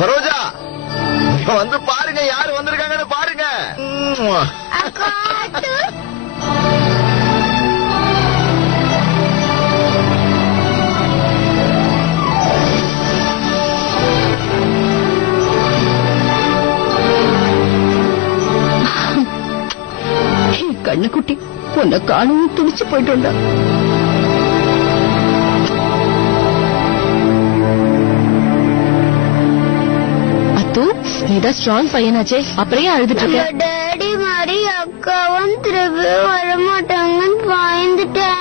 சரோஜா வந்து பாருங்க, யாரு வந்திருக்காங்கன்னு பாருங்க. கண்ணுக்குட்டி உன்னை காணும் துடிச்சு போயிட்டோண்டா. அத்து நீதான் ஸ்ட்ராங் பையனாச்சே, அப்புறம் அழுதுட்டு இருக்க? டாடி மாதிரி அக்காவும் திரும்பி வரமாட்டாங்கன்னு பயந்துட்டேன்.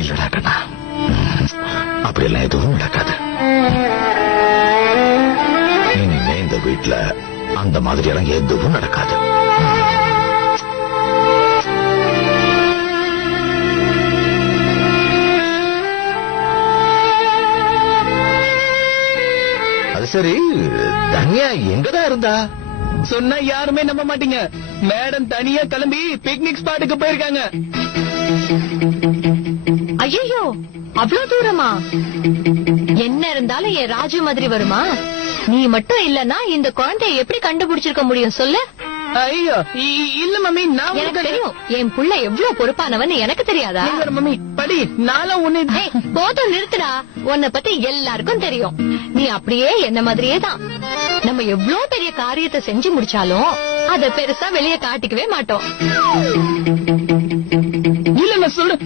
இல்லடா கண்ணா, அப்படியெல்லாம் எதுவும் நடக்காது. இனிமே இந்த வீட்டுல அந்த மாதிரி எல்லாம் எதுவும் நடக்காது. அது சரி, தன்யா எங்கதான் இருந்தா? சொன்னா யாருமே நம்ப மாட்டீங்க. மேடம் தனியா கிளம்பி பிக்னிக் ஸ்பாட்டுக்கு போயிருக்காங்க. ஐயோ அவ்வளவு தூரமா? என்ன இருந்தாலும் என் ராஜு மாதிரி வருமா? நீ மட்டும் இல்லன்னா இந்த குழந்தைய எப்படி கண்டுபிடிச்சிருக்க முடியும் சொல்லு? ஐயோ இல்ல மம்மி, நான் எனக்கு தெரியும் என் புள்ள எவ்வளவு பொறுப்பானவன் எனக்கு தெரியாதா? மம்மி படி, நானும் உன்னை. போதும் நிறுத்துடா, உன்னை பத்தி எல்லாருக்கும் தெரியும். நீ அப்படியே என்ன மாதிரியே தான். நம்ம எவ்வளவு பெரிய காரியத்தை செஞ்சு முடிச்சாலும் அத பெருசா வெளியே காட்டிக்கவே மாட்டோம்.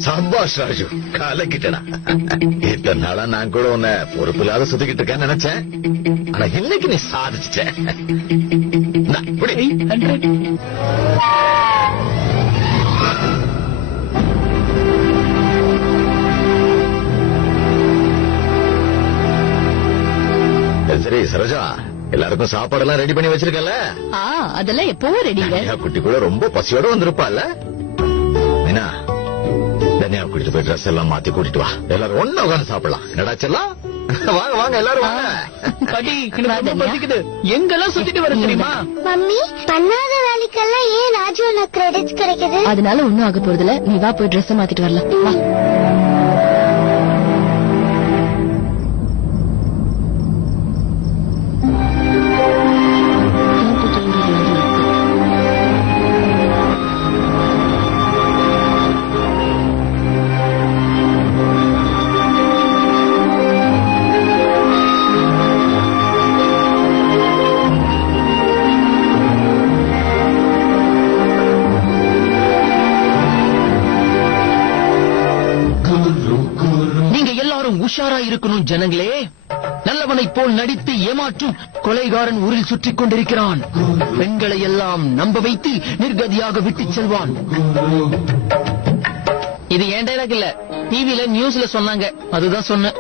சபாஷ் ராஜு, கலக்கிட்டடா. இத்தனை நாளா நான் கூட உன்னை பொறுப்பு இல்லாத சுத்திக்கிட்டு இருக்கேன்னு நினைச்சேன். ஆனா இன்னைக்கு நீ சாதிச்சிட்ட. சரி சரோஜா, எல்லாருக்கும் சாப்பாடு எல்லாம் ரெடி பண்ணி வச்சிருக்கல? அதெல்லாம் எப்பவும் ரெடிங்க. குட்டி கூட ரொம்ப பசியோட வந்திருப்பால. மீனா, தனியா கூட்டிட்டு போய் ட்ரெஸ் எல்லாம் மாத்தி கூட்டிட்டு வா, எல்லாரும் ஒண்ணு உட்காந்து சாப்பிடலாம். என்னடா செல்லம், வாங்க வாங்க எல்லாரும் வாங்க. படி, பசிக்குது. எங்கெல்லாம் சுத்திட்டு வர தெரியுமா? மம்மி, பண்ணாத வேலைக்கெல்லாம் ஏன் ராஜு உனக்கு கிரெடிட்ஸ் கிடைக்குது? அதனால ஒண்ணும் ஆக போறதில்ல. நீ வா போய் ட்ரெஸ் மாத்திட்டு வரலாம். வா. உஷாரா இருக்கணும் ஜனங்களே. நல்லவனை போல் நடித்து ஏமாற்றும் கொலைகாரன் ஊரில் சுற்றிக் கொண்டிருக்கிறான். பெண்களை எல்லாம் நம்ப வைத்து நிர்கதியாக விட்டு செல்வான். இது ஏன் டைலாக் இல்ல, டிவில நியூஸ்ல சொன்னாங்க, அதுதான் சொன்னேன்.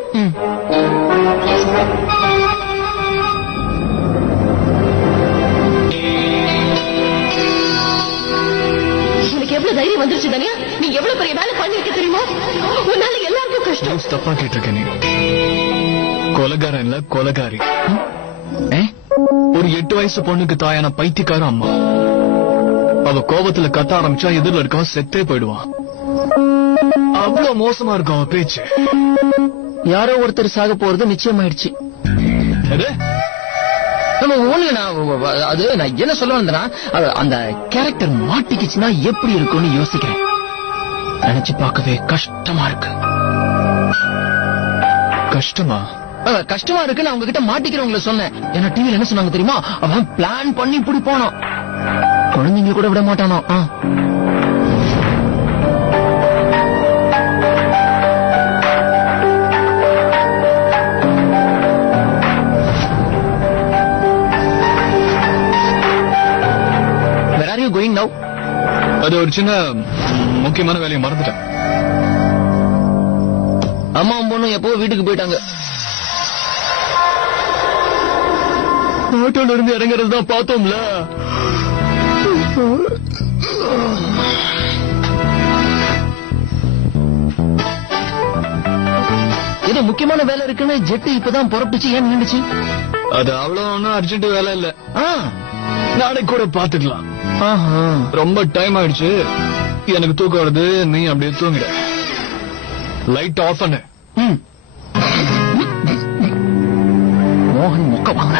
எனக்கு எவ்வளவு தைரியம் வந்துருச்சு தனியா? நீ எவ்வளவு பெரிய வேலை பண்ணிருக்க தெரியுமா? உன்னால எல்லாருக்கும் கஷ்டம். தப்பா கேட்டிருக்க நீ. கொலைகாரன் இல்ல, கொலைகாரி. ஒரு 8 வயசு பொண்ணுக்கு தாயான பைத்தியக்கார அம்மா. அவ கோபத்துல கத்த ஆரம்பிச்சா எதிரில் இருக்கவன் செத்தே போயிடுவான். அவ்வளவு மோசமா இருக்கும் அவ பேச்சு. யாரோ ஒருத்தர் சாக போறது நிச்சயமாயிடுச்சு. அது நான் என்ன சொல்ல வந்தேன்னா, அந்த கேரக்டர் மாட்டிக்கிச்சுன்னா எப்படி இருக்கும்னு யோசிக்கிறேன். நினைச்சு பார்க்கவே கஷ்டமா இருக்கு. கஷ்டமா இருக்கு. நான் உங்ககிட்ட மாட்டிக்கிறவங்களை சொன்னேன். ஏன்னா டிவில என்ன சொன்னாங்க தெரியுமா? அவன் பிளான் பண்ணி இப்படி போனான், குழந்தைங்க கூட விட மாட்டானோ. Where are you going now? அது ஒரு சின்ன முக்கியமான வேலையை மறந்துட்டேன். அம்மா பொண்ணும் எப்போ வீட்டுக்கு போயிட்டாங்க. ஆட்டோல இருந்து இறங்குறது தான் பார்த்தோம்ல. ஏதோ முக்கியமான வேலை இருக்குன்னு ஜெட்டு இப்பதான் புறப்பட்டுச்சு. ஏன் நின்றுச்சு? அது அவ்வளவு ஒன்னும் அர்ஜென்ட் வேலை இல்ல. நாளைக்கு கூட பாத்துக்கலாம். ரொம்ப டைம் ஆயிடுச்சு, எனக்கு தூக்கம் வருது, நீ அப்படியே தூங்கிட. லைட் ஆஃப் பண்ணு. மோகன் மொக்க வாங்க.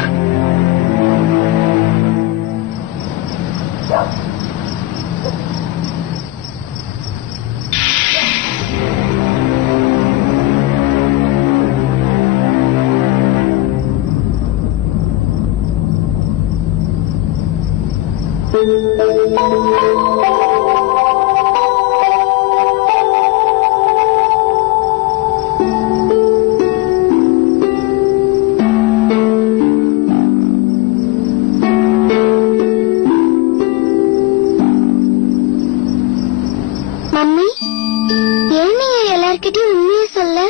மம்மி, ஏன் நீங்க எல்லார்கிட்டயும் உண்மையை சொல்ல?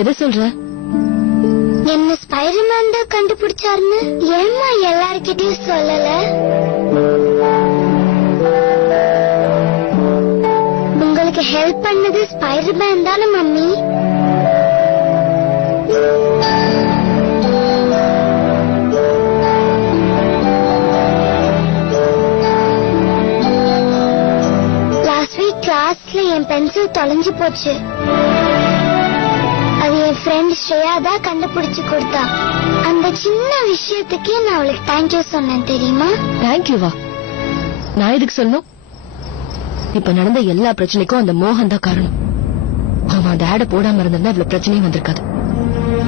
எதை சொல்ற? என்ன ஸ்பைடர்மேன் தான் கண்டுபிடிச்சாருன்னு ஏம்மா எல்லார்கிட்டயும் சொல்லல? உங்களுக்கு ஹெல்ப் பண்ணது ஸ்பைடர்மேன் தானே மம்மி? லாஸ்ட் வீக் கிளாஸ்ல என் பென்சில் தொலைஞ்சு போச்சு. அது என் ஃப்ரெண்ட் ஸ்ரேயா தான் கண்டுபிடிச்சு கொடுத்தா. அந்த சின்ன விஷயத்துக்கே நான் அவளுக்கு தேங்க்யூ சொன்னேன் தெரியுமா? தேங்க்யூவா? நான் எதுக்கு சொல்லணும்? இப்ப நடந்த எல்லா பிரச்சனைக்கும் அந்த மோகன் தான் காரணம். அவன் அந்த ஆட போடாம இருந்தா இவ்வளவு பிரச்சனையும் வந்திருக்காது.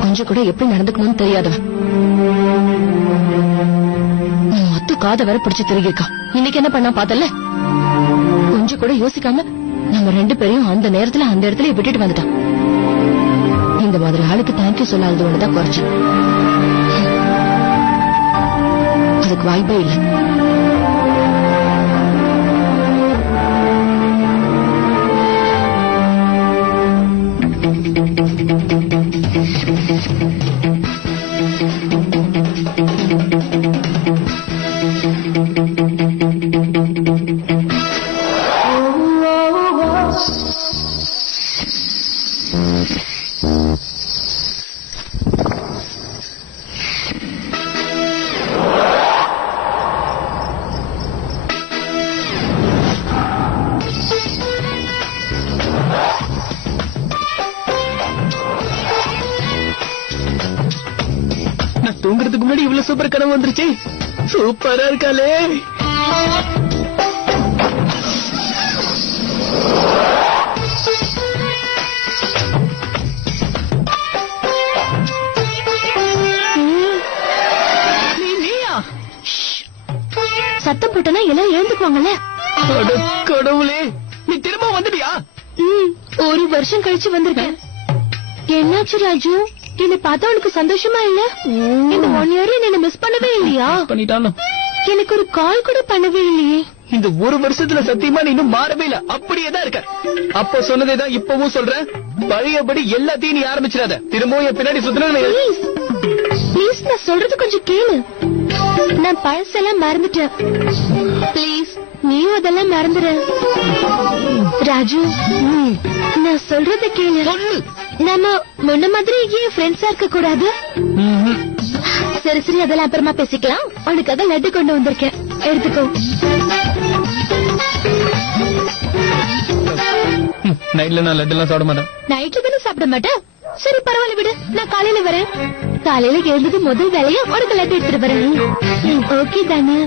கொஞ்சம் கூட எப்படி நடந்துக்கணும்னு தெரியாதவன். மொத்த காதை வர பிடிச்சு திருகிருக்கான். இன்னைக்கு என்ன பண்ணா பார்த்தல? கொஞ்சம் கூட யோசிக்காம நம்ம 2 பேரையும் அந்த நேரத்துல அந்த இடத்துல விட்டுட்டு வந்துட்டான். இந்த மாதிரி ஆளுக்கு தேங்க்யூ சொல்லாதது ஒண்ணுதான் குறைச்சு. அதுக்கு வாய்ப்பே இல்லை. தூங்குறதுக்கு முன்னாடி இவ்வளவு சூப்பர் கனவு வந்துருச்சு. சூப்பரா இருக்காளே. சத்தம் போட்டனா எல்லாம் எழுந்துக்குவாங்கல்ல. கடவுளே, நீ திரும்ப வந்துட்டியா? 1 வருஷம் கழிச்சு வந்திருக்கேன். என்னாச்சு ராஜு? என்னை பார்த்தா உனக்கு சந்தோஷமா இல்ல? இந்த 1 year என்ன மிஸ் பண்ணவே இல்லையா? பண்ணிட்டானோ? எனக்கு ஒரு கால் கூட பண்ணவே இல்லையே. இந்த 1 வருஷத்துல சத்தியமா நீ இன்னும் மாறவே இல்ல, அப்படியே தான் இருக்க. அப்போ சொன்னதேதான் இப்பவும் சொல்றேன், பழையபடி எல்லாத்தையும் நீ ஆரம்பிச்சிடாத. திரும்பவும் என் பின்னாடி சுத்தின. ப்ளீஸ் நான் சொல்றது கொஞ்சம் கேளு. நான் பழசெல்லாம் மறந்துட்டேன். ப்ளீஸ் நீயும் அதெல்லாம் மறந்துற. ராஜு, நான் சொல்றத கேளு. நம்ம முன்ன மாதிரி ஏன் ஃப்ரெண்ட்ஸா இருக்க கூடாது? சரி சரி, அதெல்லாம் அப்புறமா பேசிக்கலாம். உனக்காக லட்டு கொண்டு வந்திருக்கேன், எடுத்துக்கோ. நைட்ல நான் லட்டு எல்லாம் சாப்பிட மாட்டேன். நைட்ல தானே சாப்பிட மாட்டேன். சரி பரவாயில்ல விடு, நான் காலையில வரேன். காலையில எழுந்தது முதல் வேலையா உனக்கு லட்டு எடுத்துட்டு வரேன். ஓகே தானே?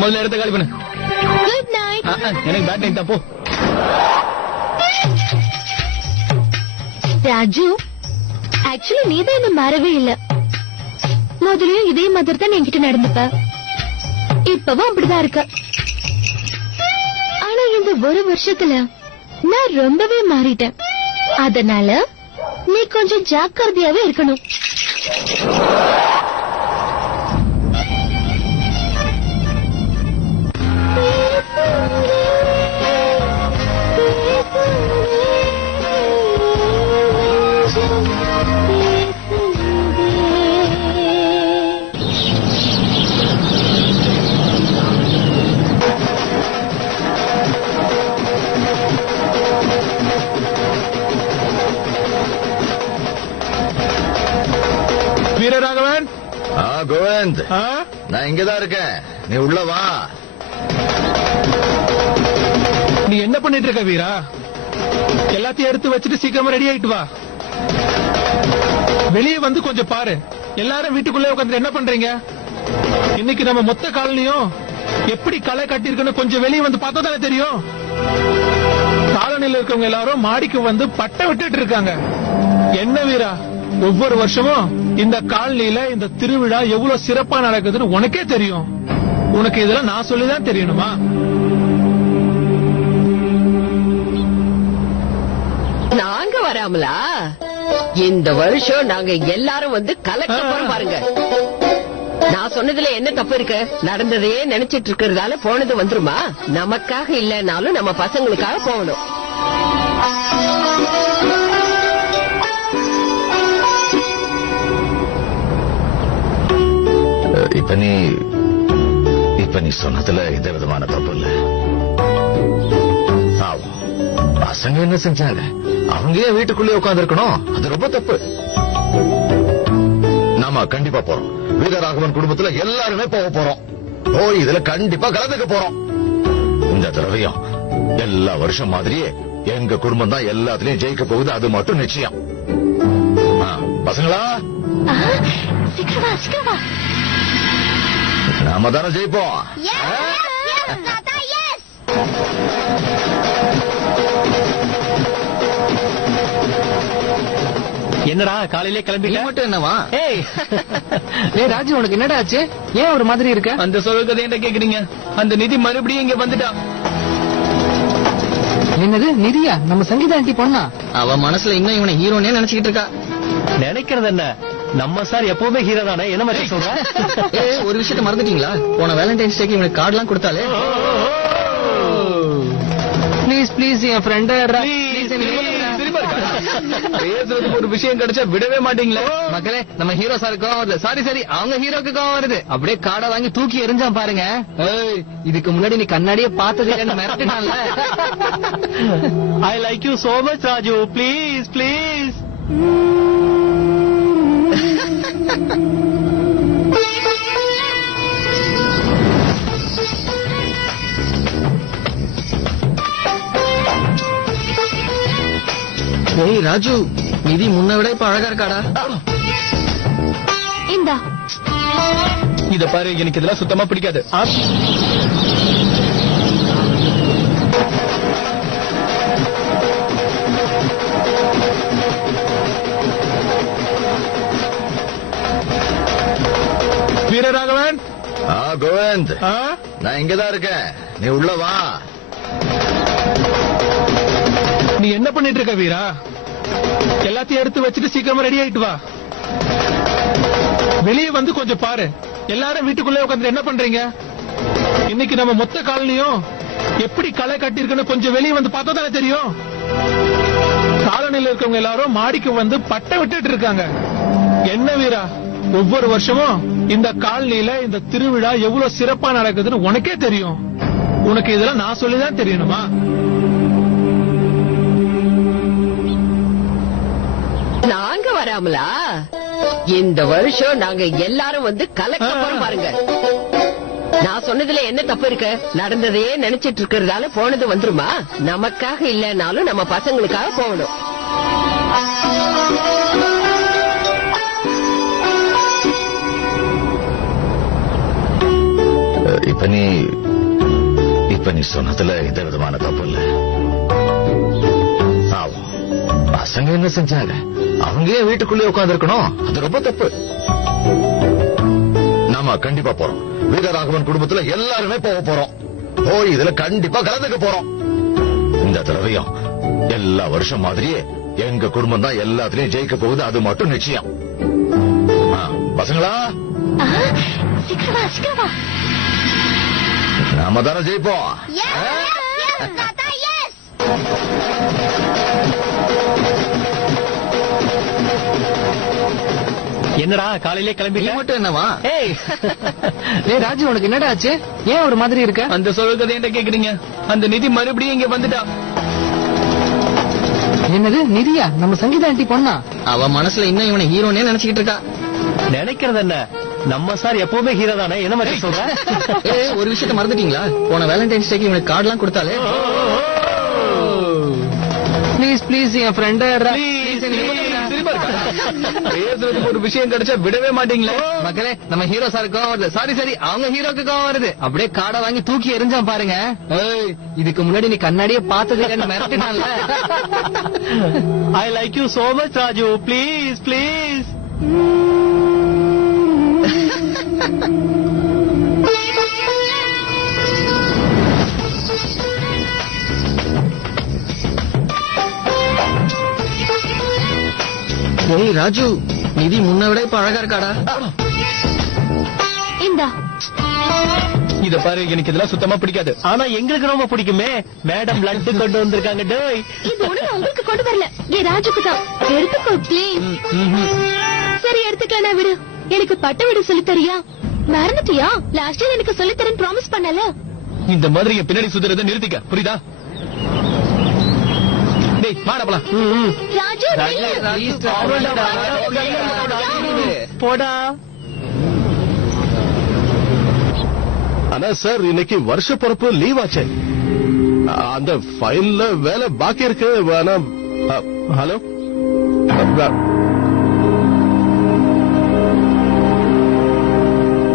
முதல்ல இடத்த காலி பண்ணு. Good night. எனக்கு பேட் நைட் தான் போ. ராஜு, ஆக்சுவலி நீதான் என்ன மாறவே இல்ல. முதலையும் இதே மாதிரி தான் என்கிட்ட நடந்துப்ப. இப்பவும் அப்படிதான் இருக்க. ஆனா இந்த 1 வருஷத்துல நான் ரொம்பவே மாறிட்டேன். அதனால நீ கொஞ்சம் ஜாக்கிரதையாவே இருக்கணும். வீரராகவன். கோவிந்த், ஆ? நான் இங்கதான் இருக்கேன், நீ உள்ள வா. நீ என்ன பண்ணிட்டு இருக்க வீரா? எல்லாத்தையும் எடுத்து வச்சுட்டு சீக்கிரமா ரெடி ஆயிட்டு வா. வெளியே வந்து கொஞ்சம் பாரு. எல்லாரும் வீட்டுக்குள்ளே உட்காந்து என்ன பண்றீங்க? இன்னைக்கு நம்ம மொத்த காலனியும் எப்படி களை கட்டி இருக்குன்னு கொஞ்சம் வெளியே வந்து பார்த்தா தானே தெரியும். காலனியில் இருக்கவங்க எல்லாரும் மாடிக்கு வந்து பட்டை விட்டுட்டு இருக்காங்க. என்ன வீரா, ஒவ்வொரு வருஷமும் இந்த காலனியில இந்த திருவிழா எவ்வளவு சிறப்பா நடக்குதுன்னு உனக்கே தெரியும். உனக்கு இதெல்லாம் நான் சொல்லிதான் தெரியணுமா? நாங்க வராமலா? இந்த வருஷம் நாங்க எல்லாரும் வந்து கலக்க போறோம் பாருங்க. நான் சொன்னதுல என்ன தப்பு இருக்கு? நடந்ததையே நினைச்சிட்டு இருக்கிறதால போனது வந்துருமா? நமக்காக இல்லனாலும் நம்ம பசங்களுக்காக போகணும். இப்ப நீ சொன்னதுல எந்த விதமான தப்பு இல்ல. பசங்க என்ன செஞ்சாங்க? அவங்க ஏன் வீட்டுக்குள்ளே உட்கார்ந்து இருக்கணும்? அது ரொம்ப தப்பு. நாம கண்டிப்பா போறோம். வீரராகவன் குடும்பத்துல எல்லாருமே போக போறோம். போய் இதுல கண்டிப்பா கலந்துக்க போறோம். இந்த தடவையும் எல்லா வருஷம் மாதிரியே எங்க குடும்பம் தான் எல்லாத்துலயும் ஜெயிக்க போகுது, அது மட்டும் நிச்சயம். பசங்களா, நாம தானே ஜெயிப்போம். என்னடா காலையிலே கிளம்பி மட்டும் என்னவா? ஏய் ராஜு, உனக்கு என்னடா ஆச்சு? ஏன் ஒரு மாதிரி இருக்க? அந்த சொல்லுறதை என்ன கேக்குறீங்க? அந்த நிதி மறுபடியும் இங்க வந்துட்டா. என்னது நிதியா? நம்ம சங்கீதா ஆண்டி பொண்ணா? அவ மனசுல இன்னும் இவனை ஹீரோனே நினைச்சுக்கிட்டு இருக்கா. நினைக்கிறது என்ன, நம்ம சார் எப்பவுமே ஹீரோ தானே. என்ன மாதிரி சொல்ற? ஒரு விஷயத்த மறந்துட்டீங்களா? போன வேலண்டைன்ஸ் டேக்கு இவனுக்கு கார்டு எல்லாம் கொடுத்தாலே. ப்ளீஸ் ப்ளீஸ் என் ஃப்ரெண்ட் பேசுறதுக்கு ஒரு விஷயம் கிடைச்சா விடவே மாட்டீங்களே. மக்களே, நம்ம ஹீரோ சார் கோவம் வருது. சாரி அவங்க ஹீரோக்கு கோவம் வருது. அப்படியே கார்டை வாங்கி தூக்கி எரிஞ்சான் பாருங்க. இதுக்கு முன்னாடி நீ கண்ணாடியே பார்த்தது இல்லைன்னு மிரட்டினால. I like you so much Raju, please please. ஏய் ராஜு, நிதி முன்ன விட இப்ப அழகா இருக்காடா. இந்தா இத பாரு, எனக்கு இதெல்லாம் சுத்தமா பிடிக்காது. வீரராகவன். கோவிந்த், ஆ? நான் இங்கதான் இருக்கேன், நீ உள்ள வா. நீ என்ன பண்ணிட்டு இருக்க வீரா? எல்லாத்தையும் எடுத்து வச்சுட்டு சீக்கிரமா ரெடி ஆயிட்டு வா. வெளியே வந்து கொஞ்சம் பாரு. எல்லாரும் வீட்டுக்குள்ளே உட்காந்து என்ன பண்றீங்க? இன்னைக்கு நம்ம மொத்த காலனியும் எப்படி களை கட்டி இருக்குன்னு கொஞ்சம் வெளியே வந்து பார்த்தா தானே தெரியும். காலனியில் இருக்கவங்க எல்லாரும் மாடிக்கு வந்து பட்டை விட்டுட்டு இருக்காங்க. என்ன வீரா, ஒவ்வொரு வருஷமும் இந்த காலனியில இந்த திருவிழா எவ்வளவு சிறப்பா நடக்குதுன்னு உனக்கே தெரியும். உனக்கு இதெல்லாம் நான் சொல்லிதான் தெரியணுமா? நாங்க வராமலா? இந்த வருஷம் நாங்க எல்லாரும் வந்து கலக்க போறோம் பாருங்க. நான் சொன்னதுல என்ன தப்பு இருக்கு? நடந்ததையே நினைச்சிட்டு இருக்கிறதால போனது வந்துருமா? நமக்காக இல்லனாலும் நம்ம பசங்களுக்காக போகணும். இப்ப நீ சொன்னதுல எந்த விதமான தப்பு இல்ல. பசங்க என்ன செஞ்சாங்க? அவங்க ஏன் வீட்டுக்குள்ளே உட்கார்ந்து இருக்கணும்? அது ரொம்ப தப்பு. நாம கண்டிப்பா போறோம். வீரராகவன் குடும்பத்துல எல்லாருமே போக போறோம். போய் இதுல கண்டிப்பா கலந்துக்க போறோம். இந்த தடவையும் எல்லா வருஷம் மாதிரியே எங்க குடும்பம் தான் எல்லாத்துலயும் ஜெயிக்க போகுது, அது மட்டும் நிச்சயம். பசங்களா, நாம தானே ஜெயிப்போம். என்னடா காலையிலே கிளம்பி மட்டும் என்னவா? ஏய் ராஜு, உனக்கு என்னடா ஆச்சு? ஏன் ஒரு மாதிரி இருக்க? அந்த சொல்லுறதை என்ன கேக்குறீங்க? அந்த நிதி மறுபடியும் இங்க வந்துட்டா. என்னது நிதியா? நம்ம சங்கீதா ஆண்டி பொண்ணா? அவ மனசுல இன்னும் இவனை ஹீரோனே நினைச்சுக்கிட்டு இருக்கா. நினைக்கிறது என்ன, நம்ம சார் எப்பவுமே ஹீரோ தானே. என்ன மாதிரி சொல்ற? ஒரு விஷயத்த மறந்துட்டீங்களா? போன வேலண்டைன்ஸ் டேக்கு இவனுக்கு கார்டு எல்லாம் கொடுத்தாலே. ப்ளீஸ் ப்ளீஸ் என் ஃப்ரெண்ட் ஒரு விஷயம் கிடைச்சா விடவே மாட்டீங்களே. மக்களே, நம்ம ஹீரோ சார் கோவம் வருது. சாரி அவங்க ஹீரோக்கு கோவம் வருது. அப்படியே கார்டை வாங்கி தூக்கி எறிஞ்சான் பாருங்க. இதுக்கு முன்னாடி நீ கண்ணாடியே பார்த்தது இல்லைன்னு மிரட்டினான்ல. I like you so much Raju. Please please. ஏய் ராஜு, நிதி முன்ன விட இப்ப அழகா இருக்காடா. இந்தா இத பாரு, எனக்கு இதெல்லாம் சுத்தமா பிடிக்காது. ஆனா எங்களுக்கு ரொம்ப பிடிக்குமே. மேடம் லட்டு கொண்டு வந்திருக்காங்க. டேய், இது ஒண்ணு உங்களுக்கு கொண்டு வரல, என் ராஜுக்கு தான். எடுத்துக்கோ ப்ளீஸ். சரி எடுத்துக்கலாம், விடு. எனக்கு பட்ட விடு சொல்லி தரியா? மறந்துட்டியா? லாஸ்ட் இயர் எனக்கு சொல்லி தரேன் ப்ராமிஸ் பண்ணல. இந்த மாதிரி என் பின்னாடி சுத்துறத நிறுத்திக்க, புரியுதா? டேய் வாடா போலாம். ராஜு போடா. ஆனா சார், இன்னைக்கு வருஷ பிறப்பு லீவ் ஆச்சு. அந்த ஃபைல்ல வேலை பாக்கி இருக்கு. ஹலோ,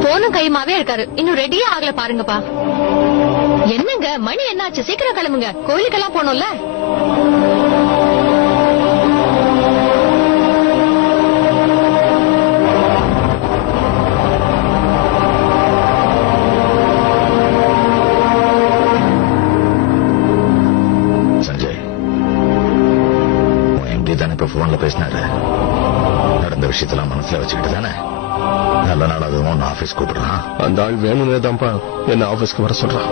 போனும் கைமாவே இருக்காரு. இன்னும் ரெடியே ஆகல பாருங்கப்பா. என்னங்க மணி என்னாச்சு? சீக்கிரம் கிளம்புங்க, கோயிலுக்கெல்லாம் போனோம்ல. சஞ்சய், உன் எம்டி தானே இப்ப போன்ல பேசினாரு. நடந்த விஷயத்தெல்லாம் மனசுல வச்சுக்கிட்டு தானே நல்ல நாள் அதுவும் ஆபீஸ் கூப்பிடுறான். அந்த ஆள் வேணும்னே தான்ப்பா என்ன ஆபீஸ்க்கு வர சொல்றான்.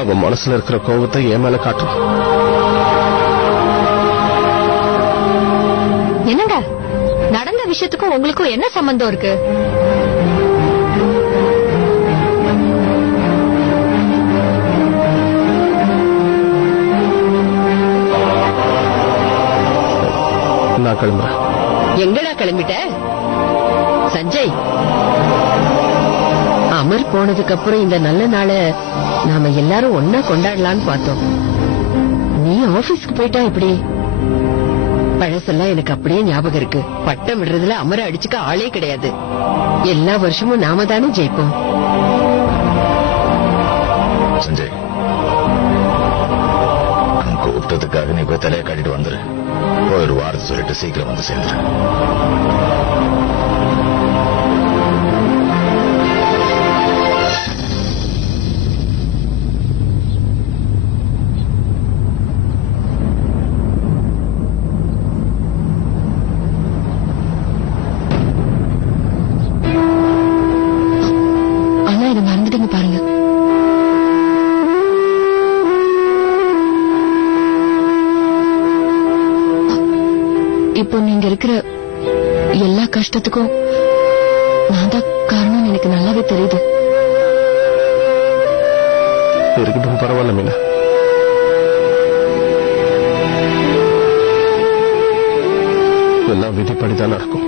அவன் மனசுல இருக்கிற கோபத்தை என் மேல காட்டுறான். என்னங்க நடந்த விஷயத்துக்கும் உங்களுக்கும் என்ன சம்பந்தம் இருக்கு? நான் கிளம்புறேன். எங்கடா கிளம்பிட்ட சஞ்சய்? அமர் போனதுக்கு அப்புறம் இந்த நல்ல நாளை நாம எல்லாரும் ஒன்னா கொண்டாடலான்னு பார்த்தோம். நீ ஆபீஸ்க்கு போயிட்டா இப்படி? பழசெல்லாம் எனக்கு அப்படியே ஞாபகம் இருக்கு. பட்டம் விடுறதுல அமர அடிச்சுக்க ஆளே கிடையாது. எல்லா வருஷமும் நாம தானே ஜெயிப்போம். சஞ்சய், அவன் கூப்பிட்டதுக்காக நீ போய் தலையை காட்டிட்டு வந்துரு. போய் ஒரு வாரத்தை சொல்லிட்டு சீக்கிரம் வந்து சேர்ந்துரு. ஆனா இதை மறந்துட்டீங்க பாருங்க. இப்போ நீங்க இருக்கிற எல்லா கஷ்டத்துக்கும் நான் தான் காரணம். எனக்கு நல்லாவே தெரியுது. இருக்கட்டும், பரவாயில்ல மீனா. எல்லாம் விதிப்படிதானே இருக்கும்.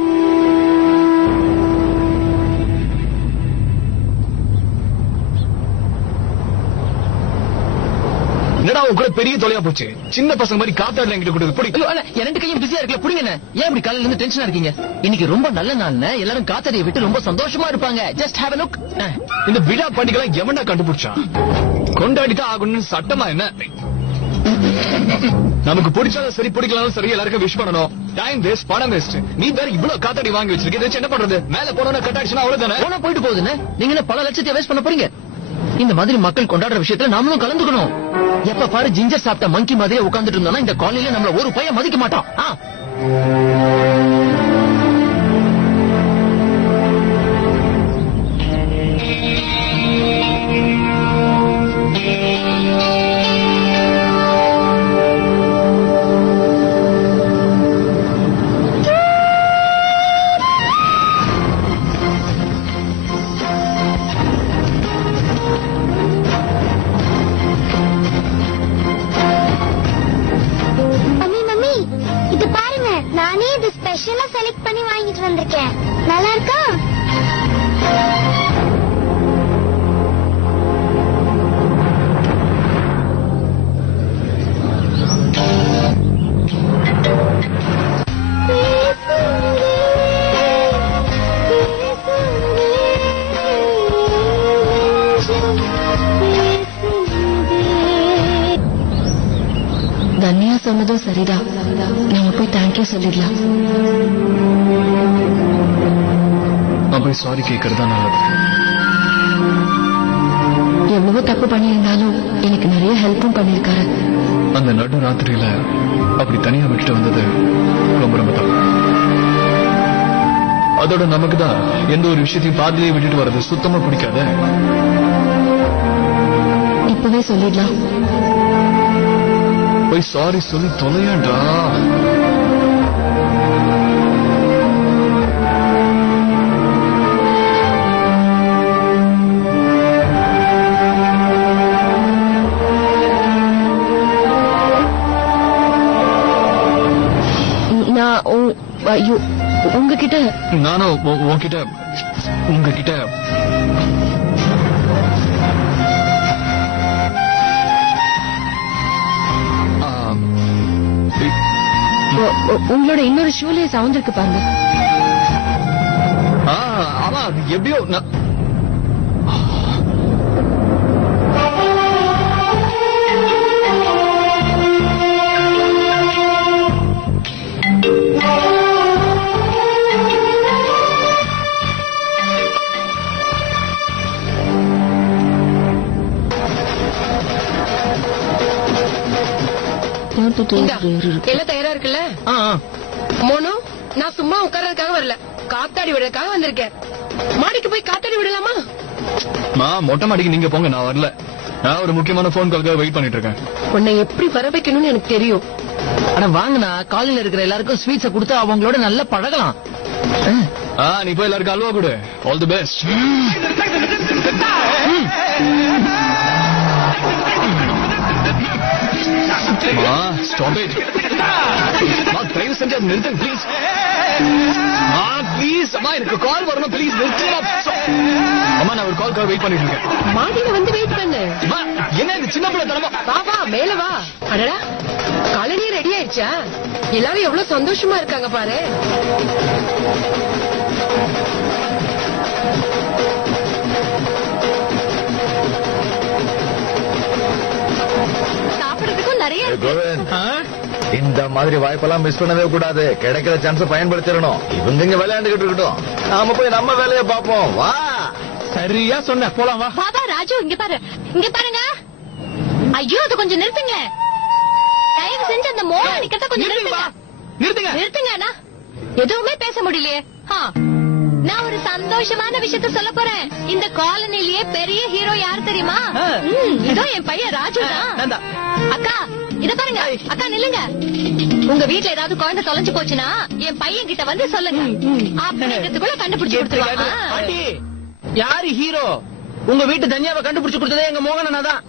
என்னடா உன் கூட பெரிய தொலையா போச்சு. சின்ன பசங்க மாதிரி காத்தாடல என்கிட்ட கொடுத்து பிடிக்கும். எனக்கு கையும் பிஸியா இருக்கல, புடிங்க. ஏன் இப்படி காலையில இருந்து டென்ஷனா இருக்கீங்க? இன்னைக்கு ரொம்ப நல்ல நாள்னு எல்லாரும் காத்தாடியை விட்டு ரொம்ப சந்தோஷமா இருப்பாங்க. Just have a look. இந்த விழா பண்டிகை எவனா கண்டுபிடிச்சான்? கொண்டாடிதான் ஆகணும்னு சட்டமா என்ன? நமக்கு பிடிச்சாலும் சரி பிடிக்கலாலும் சரி எல்லாருக்கும் விஷ் பண்ணணும். டைம் வேஸ்ட், பணம் வேஸ்ட். நீ வேற இவ்வளவு காத்தாடி வாங்கி வச்சிருக்க, இதை என்ன பண்றது? மேல போனோம்னா கட்டாடிச்சுனா அவ்வளவுதானே. போனா போயிட்டு போகுதுன்னு நீங்க என்ன பல லட்சத்தை வேஸ்ட் பண்ண போறீங்க? இந்த மாதிரி மக்கள் கொண்டாடுற விஷயத்துல நாமளும் கலந்துக்கணும். எப்ப பாரு ஜிஞ்சர் சாப்பிட்ட மங்கி மாதிரியே உட்கார்ந்துட்டு இருந்தோம்னா இந்த காலையில நம்மள ஒரு பையன் மதிக்க மாட்டான். மம்மி மம்மி, இது பாருங்க, நானே இது ஸ்பெஷலா செலக்ட் பண்ணி வாங்கிட்டு வந்திருக்கேன். நல்லா இருக்கா? தன்யா சொன்னதும் சரிதான். நாம போய் தேங்க்யூ சொல்லிடலாம். நான் போய் சாரி கேட்கறதா நல்லது. எவ்வளவோ தப்பு பண்ணியிருந்தாலும் எனக்கு நிறைய ஹெல்ப்பும் பண்ணிருக்காரு. அந்த நடு ராத்திரியில அப்படி தனியா விட்டுட்டு வந்தது ரொம்ப ரொம்ப தப்பு. அதோட நமக்கு தான் எந்த ஒரு விஷயத்தையும் பாதியிலே விட்டுட்டு வர்றது சுத்தமா பிடிக்காத. இப்பவே சொல்லிடலாம். போய் சாரி சொல்லி தொலையாண்டா. நான் உங்ககிட்ட நானும் உங்ககிட்ட உங்களோட இன்னொரு ஷூலே சவுண்ட் இருக்கு பாருங்க. ஆமா எப்படியோ எல்லாம் தயாரா இருக்குல்ல? மோனோ, நான் சும்மா உட்கார்றதுக்காக வரல, காத்தாடி விடுறதுக்காக வந்திருக்கேன். மாடிக்கு போய் காத்தாடி விடலாமா? மொட்டை மாடிக்கு நீங்க போங்க, நான் வரல. நான் ஒரு முக்கியமான போன் கால்க்காக வெயிட் பண்ணிட்டு இருக்கேன். உன்னை எப்படி வர வைக்கணும்னு எனக்கு தெரியும். ஆனா வாங்கினா காலையில இருக்கிற எல்லாருக்கும் ஸ்வீட்ஸை கொடுத்து அவங்களோட நல்லா பழகலாம். நீ போய் எல்லாருக்கும் அல்வா கொடு. All the best. Stop it. தயவு செஞ்சு அது நிறுத்துங்க ப்ளீஸ். ப்ளீஸ் அம்மா, எனக்கு கால் வரணும் ப்ளீஸ் நிறுத்துங்க. அம்மா, நான் ஒரு கால்க்காக வெயிட் பண்ணிட்டு இருக்கேன். மாடியில வந்து வெயிட் பண்ணு. என்ன இந்த சின்ன பிள்ளை தரமா? வா மேல வா. அடடா, காலனி ரெடி ஆயிடுச்சா? எல்லாரும் எவ்வளவு சந்தோஷமா இருக்காங்க பாரு. சாப்பிடுறதுக்கும் நிறைய இந்த மாதிரி வாய்ப்பெல்லாம் மிஸ் பண்ணவே கூடாது. கிடைக்கிற சான்ஸ் பயன்படுத்திடணும். இவங்க இங்க விளையாண்டுகிட்டு இருக்கட்டும், நாம போய் நம்ம வேலையை பார்ப்போம். வா. சரியா சொன்ன, போலாம் வா. பாபா ராஜு, இங்க பாருங்க. ஐயோ, அது கொஞ்சம் நிறுத்துங்க. தயவு செஞ்சு அந்த மோள அடிக்கிறத கொஞ்சம் நிறுத்துங்க. எதுவுமே பேச முடியலையே. நான் ஒரு சந்தோஷமான விஷயத்த சொல்ல போறேன். இந்த காலனிலேயே பெரிய ஹீரோ யார் தெரியுமா? இதோ என் பையன் ராஜு தான். அக்கா, இத பாருங்க. அக்கா நில்லுங்க. உங்க வீட்டுல ஏதாவது குழந்தை தொலைஞ்சு போச்சுன்னா என் பையன் கிட்ட வந்து சொல்லுங்க. அப்படிங்கிறதுக்குள்ள கண்டுபிடிச்சு கொடுத்துருவாங்க. யாரு ஹீரோ? உங்க வீட்டு தன்யாவை கண்டுபிடிச்சு கொடுத்ததே எங்க மோகனா தான்.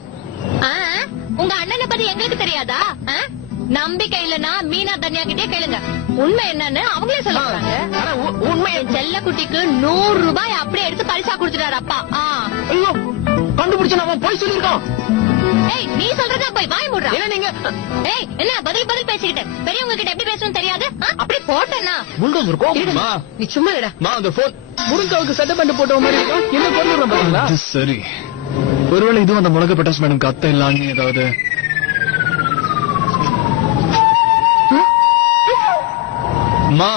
உங்க அண்ணனை பத்தி எங்களுக்கு தெரியாதா? நம்பிக்கை இல்லன்னா மீனா தன்யா கிட்டே கேளுங்க. உண்மை என்னன்னு அவங்களே சொல்ல போறாங்க. உண்மை செல்ல குட்டிக்கு 100 ரூபாய் அப்படியே எடுத்து பரிசா கொடுத்துட்டாரு அப்பா. ஐயோ, கண்டுபிடிச்சு நான் போய் சொல்லிருக்கோம். ஏய், நீ சொல்றதா போய் வாய் மூடுறா. என்ன நீங்க? ஏய், என்ன பதில் பேசிக்கிட்டு பெரியவங்க கிட்ட எப்படி பேசணும் தெரியாது? அப்படியே போட்டேன்னா புல்டோசர் கோமா. நீ சும்மா இல்லடா. அந்த போன் முருங்காவுக்கு சட்டை பண்ணி போட்ட மாதிரி இருக்கும். என்ன பண்ணுறோம் பாத்தீங்களா? சரி, ஒருவேளை இதுவும் அந்த முழக்க பட்டாசு மேடம் அத்தை இல்லான்னு ஏதாவது. மா